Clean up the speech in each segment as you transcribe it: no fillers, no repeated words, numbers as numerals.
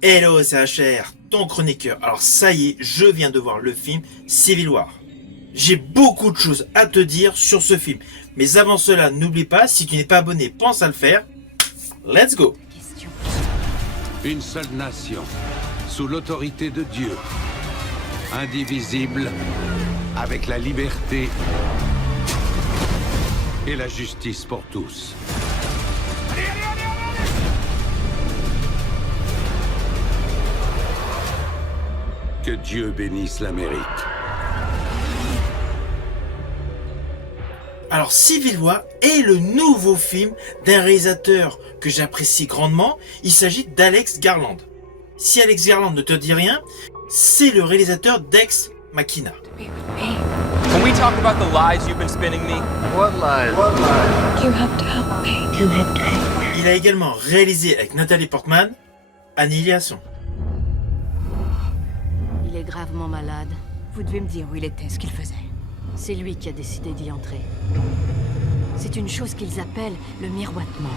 Hello, c'est HR, ton chroniqueur. Alors ça y est, je viens de voir le film Civil War. J'ai beaucoup de choses à te dire sur ce film. Mais avant cela, n'oublie pas, si tu n'es pas abonné, pense à le faire. Let's go! Une seule nation, sous l'autorité de Dieu, indivisible, avec la liberté et la justice pour tous. Que Dieu bénisse l'Amérique. Alors Civil War est le nouveau film d'un réalisateur que j'apprécie grandement. Il s'agit d'Alex Garland. Si Alex Garland ne te dit rien, c'est le réalisateur d'Ex Machina. Can we talk about the lies you've been spinning me? What lies? You have to help me. You have to help me. Il a également réalisé avec Nathalie Portman Annihilation. Il est gravement malade. Vous devez me dire où il était, ce qu'il faisait. C'est lui qui a décidé d'y entrer. C'est une chose qu'ils appellent le miroitement.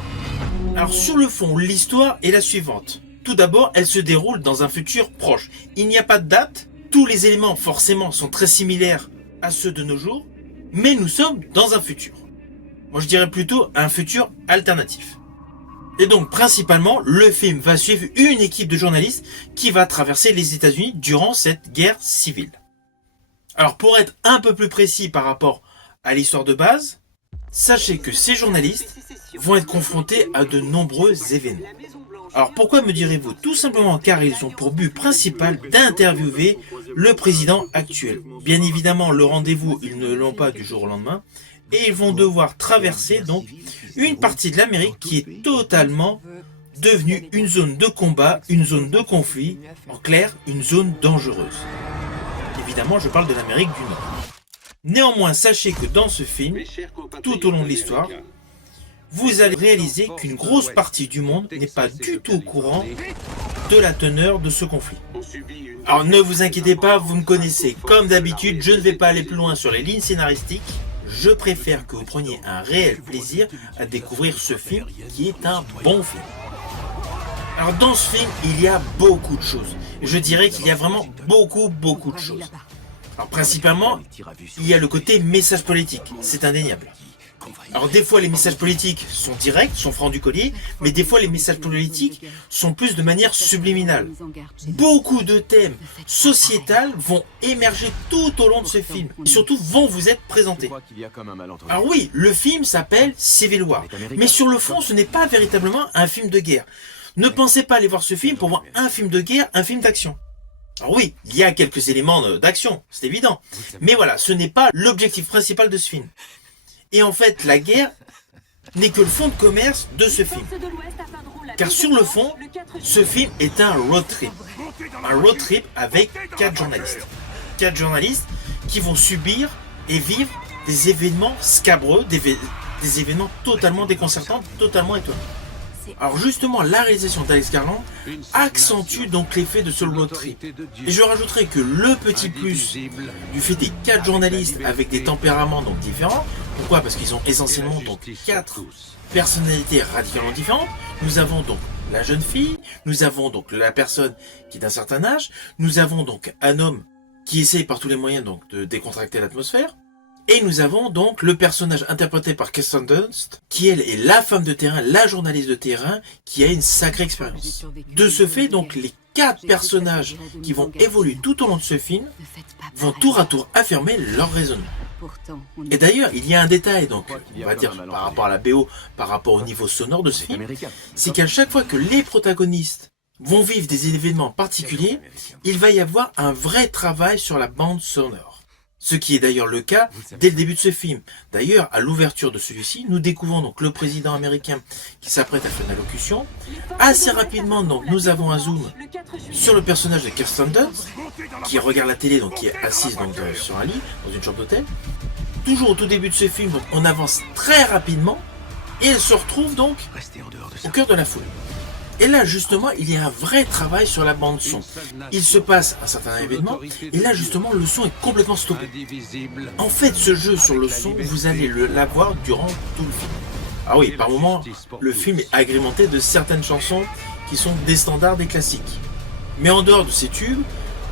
Alors sur le fond, l'histoire est la suivante. Tout d'abord, elle se déroule dans un futur proche. Il n'y a pas de date, tous les éléments forcément sont très similaires à ceux de nos jours, mais nous sommes dans un futur. Moi je dirais plutôt un futur alternatif. Et donc principalement, le film va suivre une équipe de journalistes qui va traverser les États-Unis durant cette guerre civile. Alors pour être un peu plus précis par rapport à l'histoire de base, sachez que ces journalistes vont être confrontés à de nombreux événements. Alors pourquoi me direz-vous? Tout simplement car ils ont pour but principal d'interviewer le président actuel. Bien évidemment, le rendez-vous, ils ne l'ont pas du jour au lendemain, et ils vont devoir traverser donc une partie de l'Amérique qui est totalement devenue une zone de combat, une zone de conflit, en clair, une zone dangereuse. Évidemment, je parle de l'Amérique du Nord. Néanmoins, sachez que dans ce film, tout au long de l'histoire, vous allez réaliser qu'une grosse partie du monde n'est pas du tout au courant de la teneur de ce conflit. Alors ne vous inquiétez pas, vous me connaissez. Comme d'habitude, je ne vais pas aller plus loin sur les lignes scénaristiques. Je préfère que vous preniez un réel plaisir à découvrir ce film qui est un bon film. Alors dans ce film, il y a beaucoup de choses. Je dirais qu'il y a vraiment beaucoup de choses. Alors principalement, il y a le côté message politique, c'est indéniable. Alors des fois les messages politiques sont directs, sont francs du collier, mais des fois les messages politiques sont plus de manière subliminale. Beaucoup de thèmes sociétals vont émerger tout au long de ce film, et surtout vont vous être présentés. Alors oui, le film s'appelle Civil War, mais sur le fond ce n'est pas véritablement un film de guerre. Ne pensez pas aller voir ce film pour voir un film de guerre, un film d'action. Alors oui, il y a quelques éléments d'action, c'est évident, mais voilà, ce n'est pas l'objectif principal de ce film. Et en fait, la guerre n'est que le fond de commerce de ce film. Car sur le fond, ce film est un road trip. Un road trip avec 4 journalistes. 4 journalistes qui vont subir et vivre des événements scabreux, des événements totalement déconcertants, totalement étonnants. Alors justement, la réalisation d'Alex Garland accentue donc l'effet de ce road trip. Et je rajouterai que le petit plus du fait des 4 journalistes avec des tempéraments donc différents, pourquoi? Parce qu'ils ont essentiellement donc 4 personnalités radicalement différentes. Nous avons donc la jeune fille, nous avons donc la personne qui est d'un certain âge, nous avons donc un homme qui essaye par tous les moyens donc de décontracter l'atmosphère. Et nous avons donc le personnage interprété par Kirsten Dunst, qui elle est la femme de terrain, la journaliste de terrain, qui a une sacrée expérience. De ce fait, donc, les 4 personnages qui vont évoluer tout au long de ce film vont tour à tour affirmer leur raisonnement. Et d'ailleurs, il y a un détail, donc, on va dire, par rapport à la BO, par rapport au niveau sonore de ce film, c'est qu'à chaque fois que les protagonistes vont vivre des événements particuliers, il va y avoir un vrai travail sur la bande sonore. Ce qui est d'ailleurs le cas dès le début de ce film. D'ailleurs, à l'ouverture de celui-ci, nous découvrons donc le président américain qui s'apprête à faire une allocution. Assez rapidement, donc, nous avons un zoom sur le personnage de Kirsten Dunst, qui regarde la télé, donc qui est assise donc, sur un lit, dans une chambre d'hôtel. Toujours au tout début de ce film, donc, on avance très rapidement, et elle se retrouve donc au cœur de la foule. Et là, justement, il y a un vrai travail sur la bande son. Il se passe un certain événement, et là, justement, le son est complètement stoppé. En fait, ce jeu sur le son, vous allez l'avoir durant tout le film. Ah oui, par moments, le film est agrémenté de certaines chansons qui sont des standards, des classiques. Mais en dehors de ces tubes,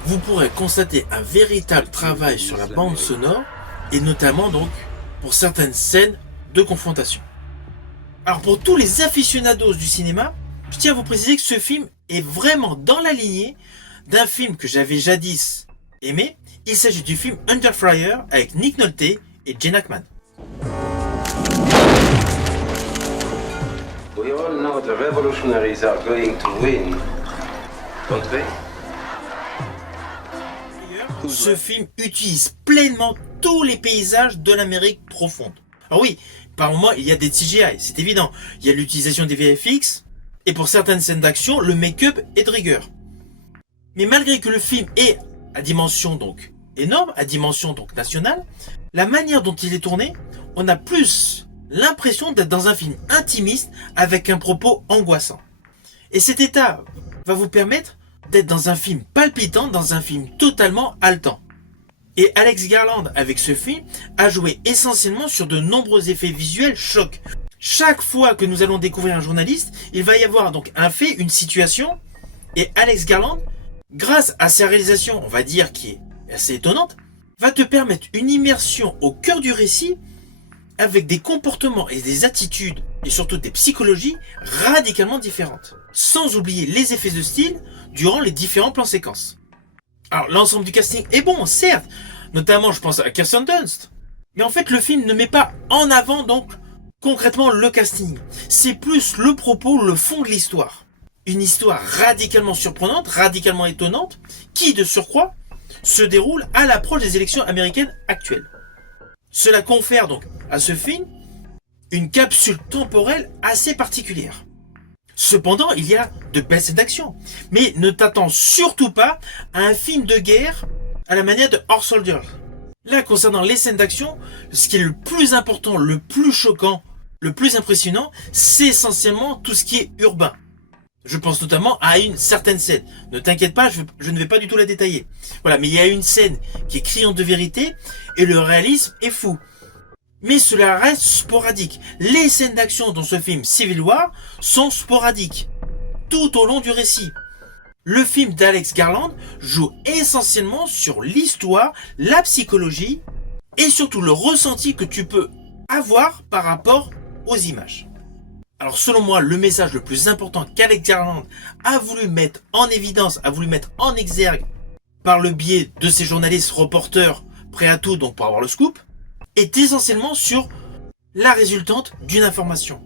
vous pourrez constater un véritable travail sur la bande sonore, et notamment donc pour certaines scènes de confrontation. Alors pour tous les aficionados du cinéma, je tiens à vous préciser que ce film est vraiment dans la lignée d'un film que j'avais jadis aimé. Il s'agit du film Under Fire avec Nick Nolte et Gene Hackman. We all know the revolutionaries are going to win, don't they? Ce film utilise pleinement tous les paysages de l'Amérique profonde. Alors oui, par moments il y a des CGI, c'est évident. Il y a l'utilisation des VFX, et pour certaines scènes d'action, le make-up est de rigueur. Mais malgré que le film est à dimension donc énorme, à dimension donc nationale, la manière dont il est tourné, on a plus l'impression d'être dans un film intimiste avec un propos angoissant. Et cet état va vous permettre d'être dans un film palpitant, dans un film totalement haletant. Et Alex Garland, avec ce film, a joué essentiellement sur de nombreux effets visuels chocs. Chaque fois que nous allons découvrir un journaliste, il va y avoir donc un fait, une situation, et Alex Garland, grâce à sa réalisation, on va dire, qui est assez étonnante, va te permettre une immersion au cœur du récit avec des comportements et des attitudes, et surtout des psychologies radicalement différentes. Sans oublier les effets de style durant les différents plans séquences. Alors l'ensemble du casting est bon, certes, notamment je pense à Kirsten Dunst, mais en fait le film ne met pas en avant donc concrètement le casting. C'est plus le propos, le fond de l'histoire. Une histoire radicalement surprenante, radicalement étonnante, qui de surcroît se déroule à l'approche des élections américaines actuelles. Cela confère donc à ce film une capsule temporelle assez particulière. Cependant, il y a de belles scènes d'action, mais ne t'attends surtout pas à un film de guerre à la manière de Horse Soldier. Là, concernant les scènes d'action, ce qui est le plus important, le plus choquant, le plus impressionnant, c'est essentiellement tout ce qui est urbain. Je pense notamment à une certaine scène. Ne t'inquiète pas, je ne vais pas du tout la détailler. Voilà, mais il y a une scène qui est criante de vérité et le réalisme est fou. Mais cela reste sporadique. Les scènes d'action dans ce film Civil War sont sporadiques tout au long du récit. Le film d'Alex Garland joue essentiellement sur l'histoire, la psychologie et surtout le ressenti que tu peux avoir par rapport aux images. Alors selon moi, le message le plus important qu'Alex Garland a voulu mettre en évidence, a voulu mettre en exergue par le biais de ces journalistes reporters prêts à tout donc pour avoir le scoop, est essentiellement sur la résultante d'une information.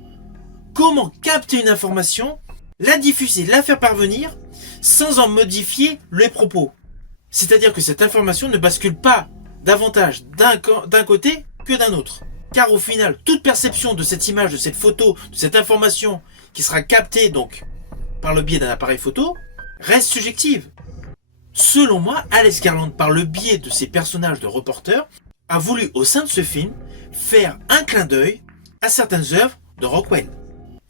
Comment capter une information, la diffuser, la faire parvenir sans en modifier les propos. C'est-à-dire que cette information ne bascule pas davantage d'un côté que d'un autre. Car au final, toute perception de cette image, de cette photo, de cette information qui sera captée donc par le biais d'un appareil photo, reste subjective. Selon moi, Alex Garland, par le biais de ses personnages de reporters, a voulu au sein de ce film faire un clin d'œil à certaines œuvres de Rockwell.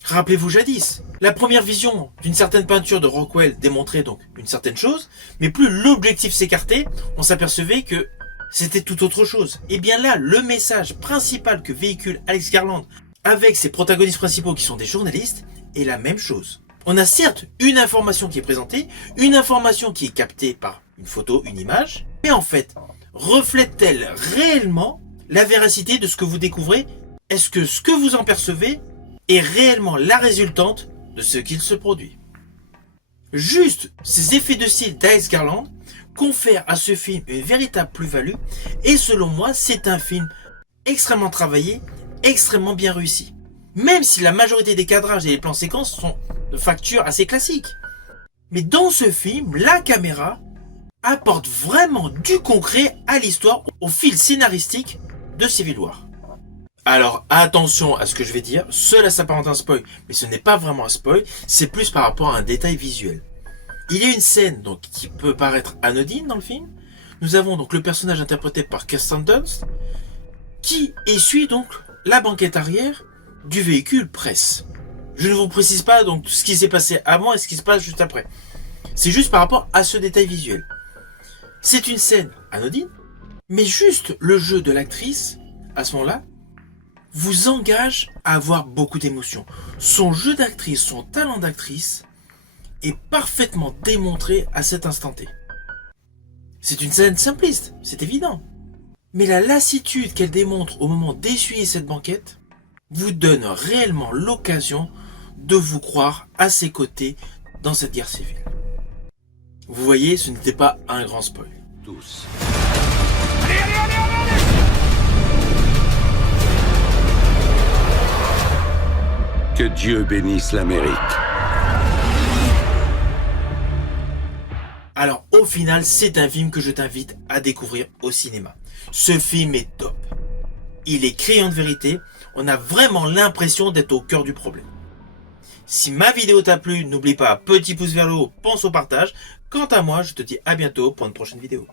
Rappelez-vous jadis, la première vision d'une certaine peinture de Rockwell démontrait donc une certaine chose, mais plus l'objectif s'écartait, on s'apercevait que c'était tout autre chose. Et bien là, le message principal que véhicule Alex Garland avec ses protagonistes principaux qui sont des journalistes est la même chose. On a certes une information qui est présentée, une information qui est captée par une photo, une image, mais en fait, reflète-t-elle réellement la véracité de ce que vous découvrez? Est-ce que ce que vous en percevez est réellement la résultante de ce qu'il se produit? Juste ces effets de style d'Alex Garland confèrent à ce film une véritable plus-value et selon moi, c'est un film extrêmement travaillé, extrêmement bien réussi. Même si la majorité des cadrages et les plans séquences sont de facture assez classique. Mais dans ce film, la caméra apporte vraiment du concret à l'histoire au fil scénaristique de Civil War. Alors attention à ce que je vais dire, cela s'apparente à un spoil, mais ce n'est pas vraiment un spoil, c'est plus par rapport à un détail visuel. Il y a une scène donc qui peut paraître anodine dans le film. Nous avons donc le personnage interprété par Kirsten Dunst qui essuie donc la banquette arrière du véhicule presse. Je ne vous précise pas donc ce qui s'est passé avant et ce qui se passe juste après. C'est juste par rapport à ce détail visuel. C'est une scène anodine, mais juste le jeu de l'actrice, à ce moment-là, vous engage à avoir beaucoup d'émotions. Son jeu d'actrice, son talent d'actrice est parfaitement démontrée à cet instant T. C'est une scène simpliste, c'est évident. Mais la lassitude qu'elle démontre au moment d'essuyer cette banquette vous donne réellement l'occasion de vous croire à ses côtés dans cette guerre civile. Vous voyez, ce n'était pas un grand spoil. Tous. Que Dieu bénisse l'Amérique. Alors au final, c'est un film que je t'invite à découvrir au cinéma. Ce film est top. Il est criant de vérité, on a vraiment l'impression d'être au cœur du problème. Si ma vidéo t'a plu, n'oublie pas, petit pouce vers le haut, pense au partage. Quant à moi, je te dis à bientôt pour une prochaine vidéo.